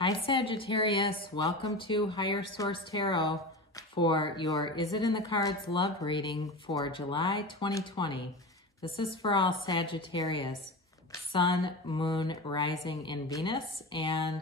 Hi Sagittarius, welcome to Higher Source Tarot for your Is It in the Cards love reading for July 2020. This is for all Sagittarius, Sun, Moon, Rising, and Venus. And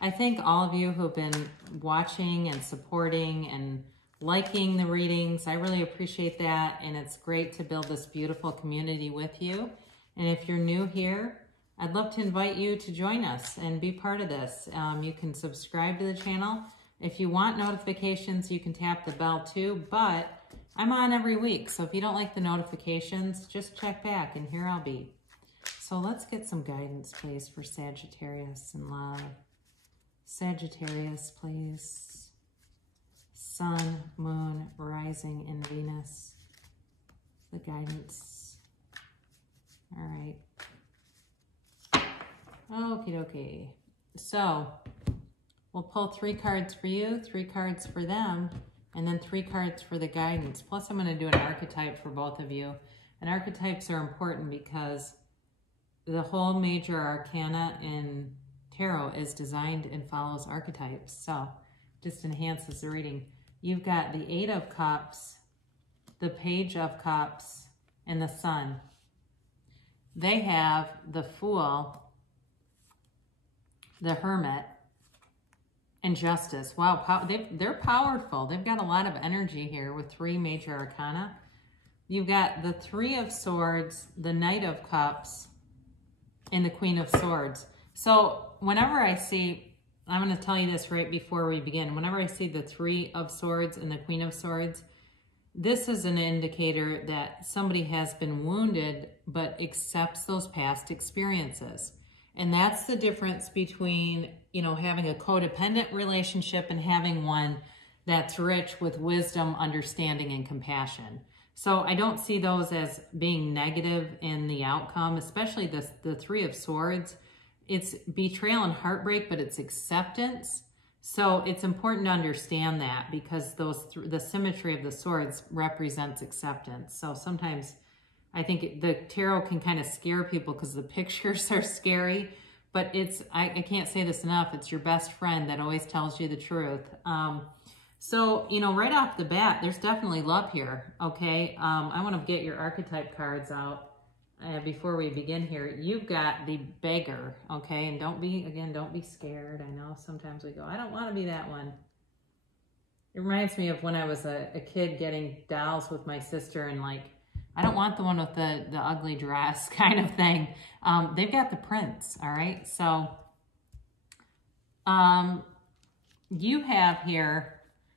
I thank all of you who've been watching and supporting and liking the readings. I really appreciate that, and it's great to build this beautiful community with you. And if you're new here, I'd love to invite you to join us and be part of this. You can subscribe to the channel. If you want notifications, you can tap the bell too, but I'm on every week. So if you don't like the notifications, just check back and here I'll be. So let's get some guidance, please, for Sagittarius in love. Sagittarius, please. Sun, Moon, Rising, and Venus. The guidance. All right. Okie dokie. So we'll pull 3 cards for you, 3 cards for them, and then 3 cards for the guidance. Plus I'm going to do an archetype for both of you. And archetypes are important because the whole major arcana in tarot is designed and follows archetypes. So just enhances the reading. You've got the 8 of Cups, the Page of Cups, and the Sun. They have the Fool, the Hermit, and Justice. Wow, they're powerful. They've got a lot of energy here with 3 major arcana. You've got the 3 of Swords, the Knight of Cups, and the Queen of Swords. So whenever I see, I'm going to tell you this right before we begin. Whenever I see the 3 of Swords and the Queen of Swords, this is an indicator that somebody has been wounded but accepts those past experiences. And that's the difference between, you know, having a codependent relationship and having one that's rich with wisdom, understanding, and compassion. So I don't see those as being negative in the outcome, especially the 3 of Swords. It's betrayal and heartbreak, but it's acceptance. So it's important to understand that because the symmetry of the swords represents acceptance. So sometimes I think the tarot can kind of scare people because the pictures are scary, but I can't say this enough, it's your best friend that always tells you the truth. So, you know, right off the bat, there's definitely love here, okay? I want to get your archetype cards out before we begin here. You've got the Beggar, okay? And don't be scared. I know sometimes we go, I don't want to be that one. It reminds me of when I was a kid getting dolls with my sister and like, I don't want the one with the ugly dress kind of thing. They've got the Prince, all right? So you have here,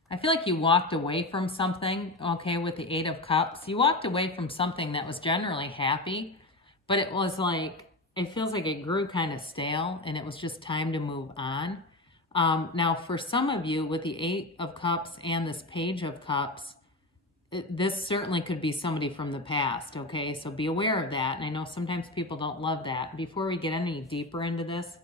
I feel like you walked away from something, okay, with the 8 of Cups. You walked away from something that was generally happy, but it was like, it feels like it grew kind of stale and it was just time to move on. Now, for some of you with the 8 of Cups and this Page of Cups, this certainly could be somebody from the past, okay? So be aware of that. And I know sometimes people don't love that. Before we get any deeper into this,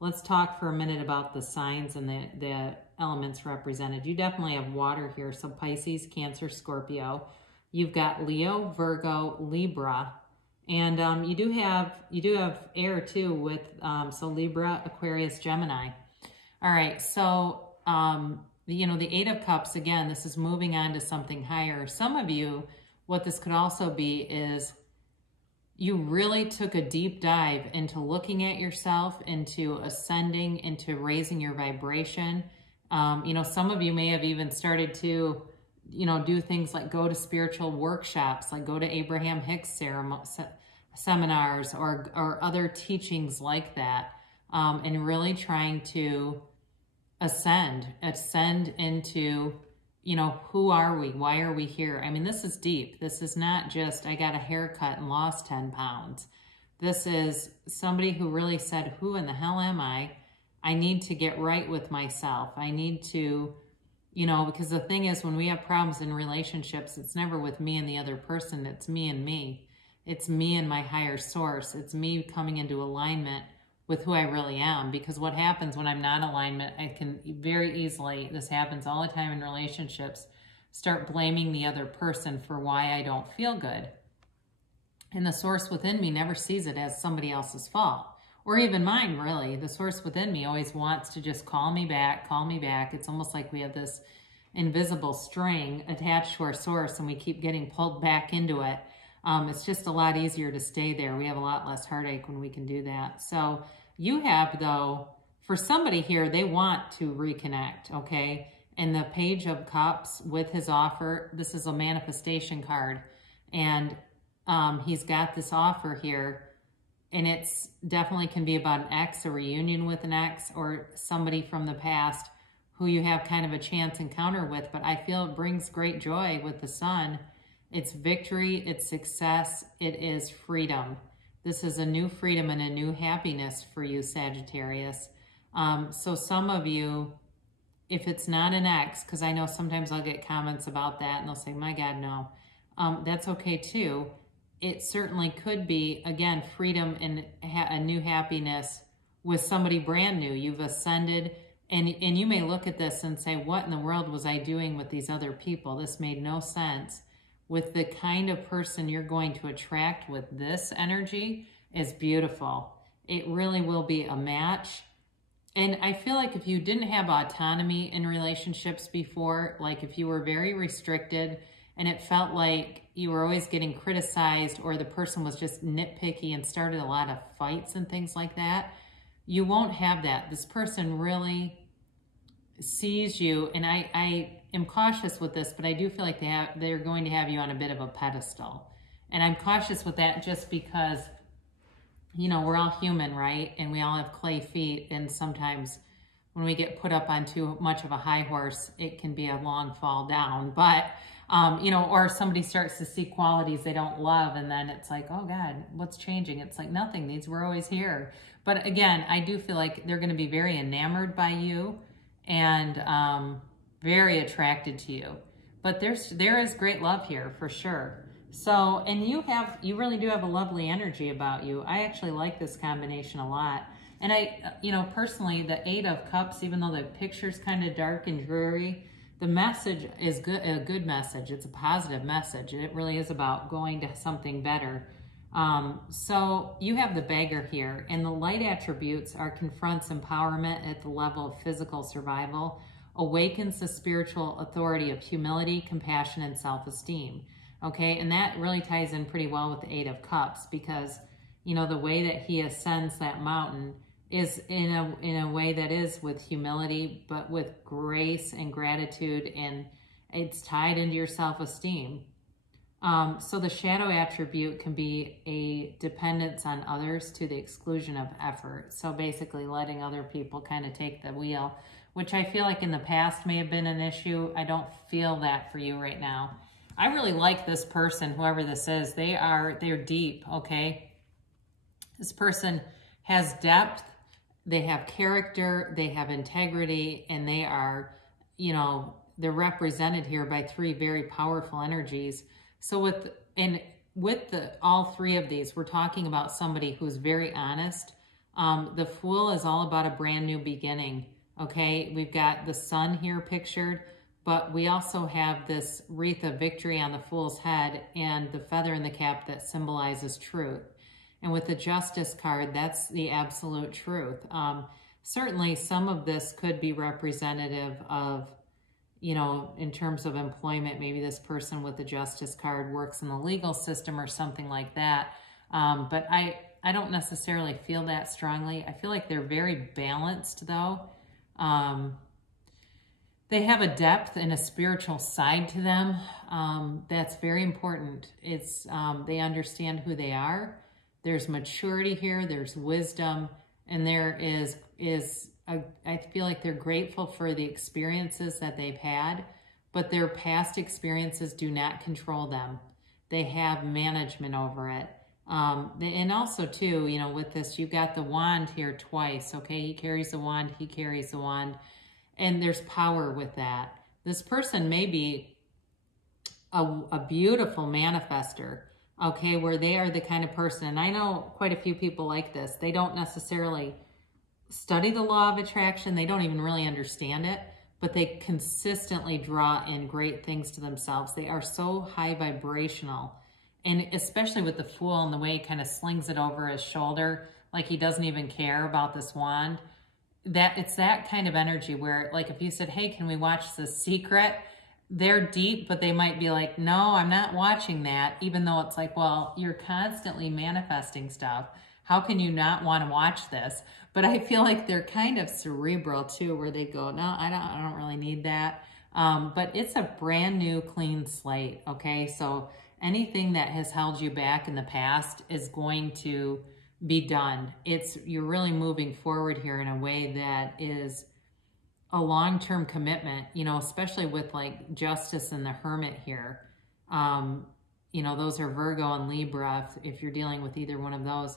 let's talk for a minute about the signs and the elements represented. You definitely have water here. So Pisces, Cancer, Scorpio. You've got Leo, Virgo, Libra. And you do have air too with, so Libra, Aquarius, Gemini. All right, so you know, the 8 of Cups, again, this is moving on to something higher. Some of you, what this could also be is you really took a deep dive into looking at yourself, into ascending, into raising your vibration. You know, some of you may have even started to, you know, do things like go to spiritual workshops, like go to Abraham Hicks seminars or other teachings like that, and really trying to ascend into, you know, who are we? Why are we here? I mean, this is deep. This is not just, I got a haircut and lost 10 pounds. This is somebody who really said, who in the hell am I? I need to get right with myself. I need to, you know, because the thing is when we have problems in relationships, it's never with me and the other person. It's me and me. It's me and my higher source. It's me coming into alignment with who I really am, because what happens when I'm not in alignment, I can very easily, this happens all the time in relationships, start blaming the other person for why I don't feel good. And the source within me never sees it as somebody else's fault. or even mine, really. The source within me always wants to just call me back, call me back. It's almost like we have this invisible string attached to our source and we keep getting pulled back into it. It's just a lot easier to stay there. We have a lot less heartache when we can do that. So you have, though, for somebody here, they want to reconnect, okay? And the Page of Cups with his offer, this is a manifestation card. And he's got this offer here. And it's definitely can be about an ex, a reunion with an ex, or somebody from the past who you have kind of a chance encounter with. But I feel it brings great joy with the Sun. It's victory, it's success, it is freedom. This is a new freedom and a new happiness for you, Sagittarius. So some of you, if it's not an ex, because I know sometimes I'll get comments about that and they'll say, my God, no. That's okay too. It certainly could be, again, freedom and a new happiness with somebody brand new. You've ascended, and you may look at this and say, what in the world was I doing with these other people? This made no sense. With the kind of person you're going to attract with this energy is beautiful. It really will be a match. And I feel like if you didn't have autonomy in relationships before, like if you were very restricted and it felt like you were always getting criticized or the person was just nitpicky and started a lot of fights and things like that, you won't have that. This person really sees you, and I am cautious with this, but I do feel like they're going to have you on a bit of a pedestal. And I'm cautious with that just because, you know, we're all human, right? And we all have clay feet, and sometimes when we get put up on too much of a high horse, it can be a long fall down. But, you know, or somebody starts to see qualities they don't love, and then it's like, oh God, what's changing? It's like nothing, these were always here. But again, I do feel like they're going to be very enamored by you and very attracted to you. But there is great love here for sure. So, and you really do have a lovely energy about you. I actually like this combination a lot. And you know, personally, the 8 of Cups, even though the picture's kind of dark and dreary, the message is good, a good message. It's a positive message. And it really is about going to something better. So you have the Beggar here, and the light attributes are confronts empowerment at the level of physical survival, awakens the spiritual authority of humility, compassion, and self-esteem. Okay, and that really ties in pretty well with the 8 of Cups because, you know, the way that he ascends that mountain is in a way that is with humility, but with grace and gratitude, and it's tied into your self-esteem. So the shadow attribute can be a dependence on others to the exclusion of effort. So basically letting other people kind of take the wheel, which I feel like in the past may have been an issue. I don't feel that for you right now. I really like this person, whoever this is. They're deep, okay? This person has depth, they have character, they have integrity, and they are, you know, they're represented here by 3 very powerful energies. So with all 3 of these, we're talking about somebody who's very honest. The Fool is all about a brand new beginning, okay? We've got the Sun here pictured, but we also have this wreath of victory on the Fool's head and the feather in the cap that symbolizes truth. And with the Justice card, that's the absolute truth. Certainly some of this could be representative of, you know, in terms of employment, maybe this person with the Justice card works in the legal system or something like that. But I don't necessarily feel that strongly. I feel like they're very balanced though. They have a depth and a spiritual side to them. That's very important. It's, they understand who they are. There's maturity here, there's wisdom, and there is I feel like they're grateful for the experiences that they've had, but their past experiences do not control them. They have management over it. And also too, you know, with this, you've got the wand here twice, okay? He carries the wand, he carries the wand, and there's power with that. This person may be a beautiful manifester, okay, where they are the kind of person, and I know quite a few people like this, they don't necessarily study the law of attraction, they don't even really understand it, but they consistently draw in great things to themselves. They are so high vibrational, and especially with the Fool and the way he kind of slings it over his shoulder, like he doesn't even care about this wand. That it's that kind of energy where, like, if you said, hey, can we watch The Secret? They're deep, but they might be like, no, I'm not watching that, even though it's like, well, you're constantly manifesting stuff. How can you not want to watch this? But I feel like they're kind of cerebral too, where they go, no, I don't really need that. But it's a brand new clean slate, okay? So anything that has held you back in the past is going to be done. You're really moving forward here in a way that is a long-term commitment, you know, especially with like Justice and the Hermit here. You know, those are Virgo and Libra if you're dealing with either one of those.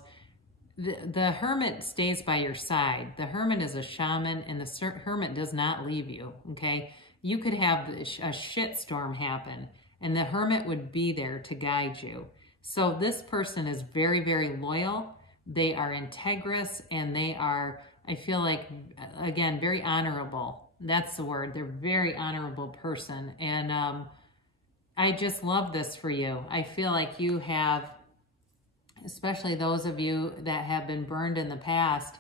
The Hermit stays by your side. The Hermit is a shaman, and the Hermit does not leave you, okay? You could have a shitstorm happen, and the Hermit would be there to guide you. So this person is very, very loyal. They are integrous, and they are, I feel like, again, very honorable. That's the word. They're a very honorable person. And I just love this for you. I feel like you have, especially those of you that have been burned in the past.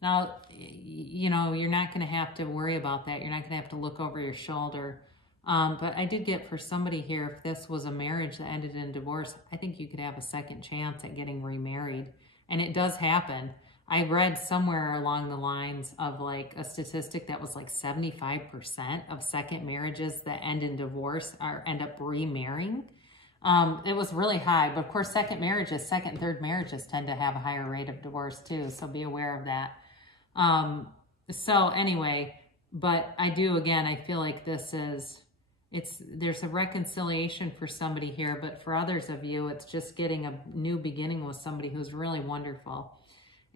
Now, you know, you're not going to have to worry about that. You're not going to have to look over your shoulder. But I did get for somebody here, if this was a marriage that ended in divorce, I think you could have a second chance at getting remarried. And it does happen. I read somewhere along the lines of like a statistic that was like 75% of second marriages that end in divorce end up remarrying. It was really high, but of course, second and third marriages tend to have a higher rate of divorce too. So be aware of that. So anyway, but I do, again, I feel like there's a reconciliation for somebody here, but for others of you, it's just getting a new beginning with somebody who's really wonderful.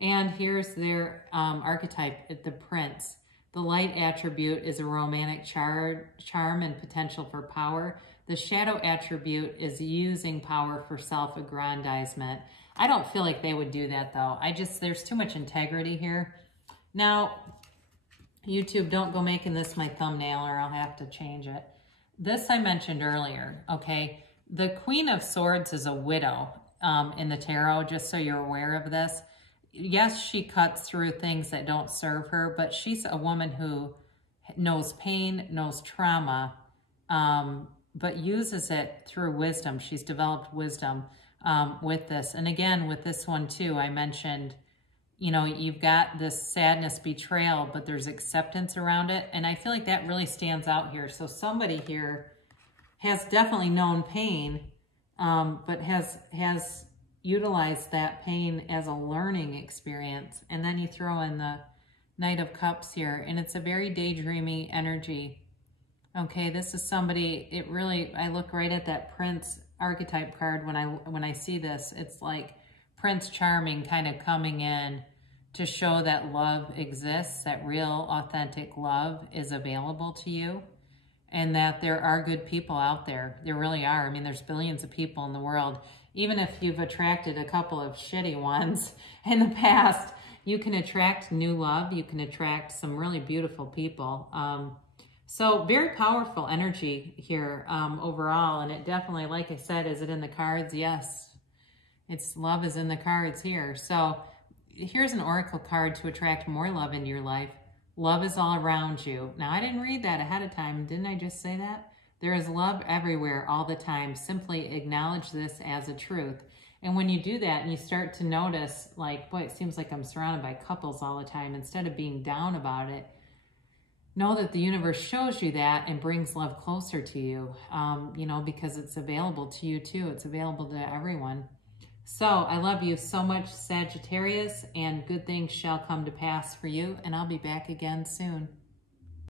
And here's their archetype, the Prince. The light attribute is a romantic charm and potential for power. The shadow attribute is using power for self-aggrandizement. I don't feel like they would do that though. There's too much integrity here. Now, YouTube, don't go making this my thumbnail or I'll have to change it. This I mentioned earlier, okay? The Queen of Swords is a widow in the tarot, just so you're aware of this. Yes, she cuts through things that don't serve her, but she's a woman who knows pain, knows trauma, but uses it through wisdom. She's developed wisdom with this. And again, with this one too, I mentioned, you know, you've got this sadness, betrayal, but there's acceptance around it. And I feel like that really stands out here. So somebody here has definitely known pain, but has utilized that pain as a learning experience. And then you throw in the Knight of Cups here, and it's a very daydreamy energy. Okay, this is somebody, I look right at that Prince archetype card when I see this. It's like Prince Charming kind of coming in to show that love exists, that real, authentic love is available to you, and that there are good people out there. There really are. I mean, there's billions of people in the world. Even if you've attracted a couple of shitty ones in the past, you can attract new love. You can attract some really beautiful people. So very powerful energy here overall. And it definitely, like I said, is it in the cards? Yes. Love is in the cards here. So here's an oracle card to attract more love into your life. Love is all around you. Now, I didn't read that ahead of time. Didn't I just say that? There is love everywhere all the time. Simply acknowledge this as a truth. And when you do that and you start to notice, like, boy, it seems like I'm surrounded by couples all the time, instead of being down about it, know that the universe shows you that and brings love closer to you, you know, because it's available to you too. It's available to everyone. So I love you so much, Sagittarius, and good things shall come to pass for you. And I'll be back again soon.